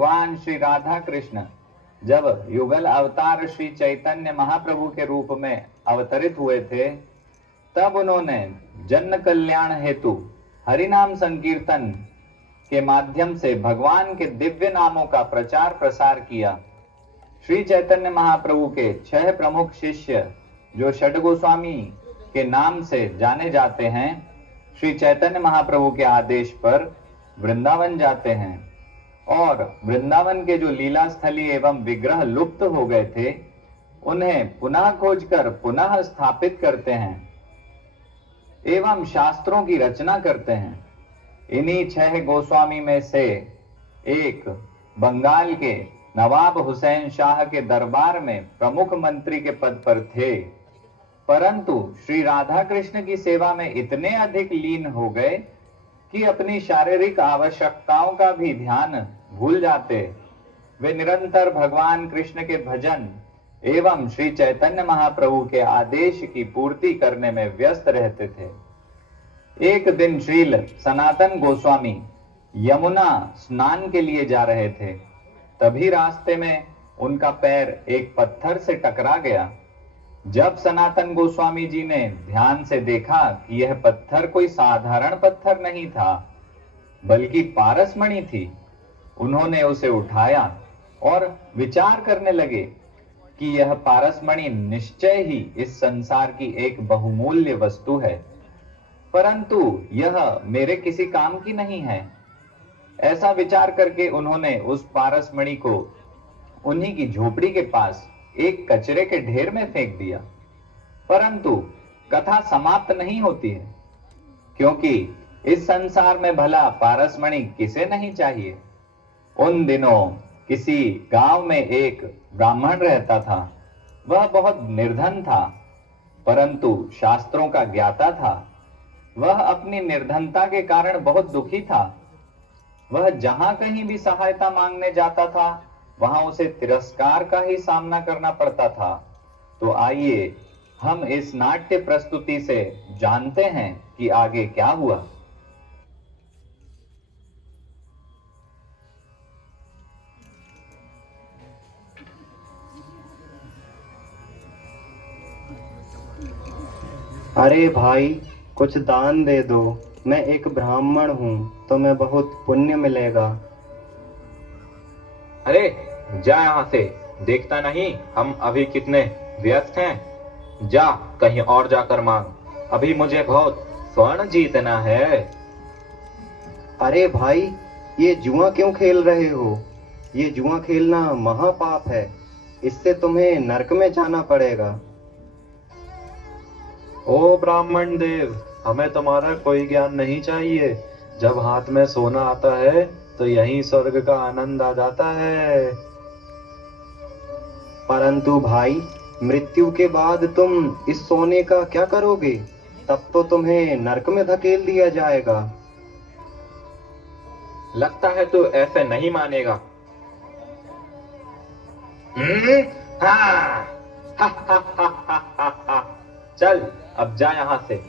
भगवान श्री राधा कृष्ण जब युगल अवतार श्री चैतन्य महाप्रभु के रूप में अवतरित हुए थे, तब उन्होंने जन कल्याण हेतु हरिनाम संकीर्तन के माध्यम से भगवान के दिव्य नामों का प्रचार प्रसार किया। श्री चैतन्य महाप्रभु के 6 प्रमुख शिष्य जो षड गोस्वामी के नाम से जाने जाते हैं, श्री चैतन्य महाप्रभु के आदेश पर वृंदावन जाते हैं और वृंदावन के जो लीला स्थली एवं विग्रह लुप्त हो गए थे, उन्हें पुनः खोजकर पुनः स्थापित करते हैं एवं शास्त्रों की रचना करते हैं। इन्हीं 6 गोस्वामी में से एक बंगाल के नवाब हुसैन शाह के दरबार में प्रमुख मंत्री के पद पर थे, परंतु श्री राधा कृष्ण की सेवा में इतने अधिक लीन हो गए कि अपनी शारीरिक आवश्यकताओं का भी ध्यान भूल जाते। वे निरंतर भगवान कृष्ण के भजन एवं श्री चैतन्य महाप्रभु के आदेश की पूर्ति करने में व्यस्त रहते थे। एक दिन श्रील सनातन गोस्वामी यमुना स्नान के लिए जा रहे थे। तभी रास्ते में उनका पैर एक पत्थर से टकरा गया। जब सनातन गोस्वामी जी ने ध्यान से देखा कि यह पत्थर कोई साधारण पत्थर नहीं था, बल्कि पारसमणि थी, उन्होंने उसे उठाया और विचार करने लगे कि यह पारसमणि निश्चय ही इस संसार की एक बहुमूल्य वस्तु है, परंतु यह मेरे किसी काम की नहीं है। ऐसा विचार करके उन्होंने उस पारसमणि को उन्हीं की झोपड़ी के पास एक कचरे के ढेर में फेंक दिया। परंतु कथा समाप्त नहीं होती है, क्योंकि इस संसार में भला पारसमणि किसे नहीं चाहिए। उन दिनों किसी गांव में एक ब्राह्मण रहता था। वह बहुत निर्धन था, परंतु शास्त्रों का ज्ञाता था। वह अपनी निर्धनता के कारण बहुत दुखी था। वह जहां कहीं भी सहायता मांगने जाता था, वहां उसे तिरस्कार का ही सामना करना पड़ता था। तो आइए हम इस नाट्य प्रस्तुति से जानते हैं कि आगे क्या हुआ। अरे भाई, कुछ दान दे दो। मैं एक ब्राह्मण हूँ, तो मैं बहुत पुण्य मिलेगा। अरे जा यहाँ से, देखता नहीं हम अभी कितने व्यस्त हैं। जा कहीं और जाकर मांग, अभी मुझे बहुत स्वर्ण जीतना है। अरे भाई, ये जुआ क्यों खेल रहे हो? ये जुआ खेलना महापाप है। इससे तुम्हें नरक में जाना पड़ेगा। ओ ब्राह्मण देव, हमें तुम्हारा कोई ज्ञान नहीं चाहिए। जब हाथ में सोना आता है तो यहीं स्वर्ग का आनंद आ जाता है। परंतु भाई, मृत्यु के बाद तुम इस सोने का क्या करोगे? तब तो तुम्हें नरक में धकेल दिया जाएगा। लगता है तू ऐसे नहीं मानेगा। हाँ। चल अब जा यहाँ से,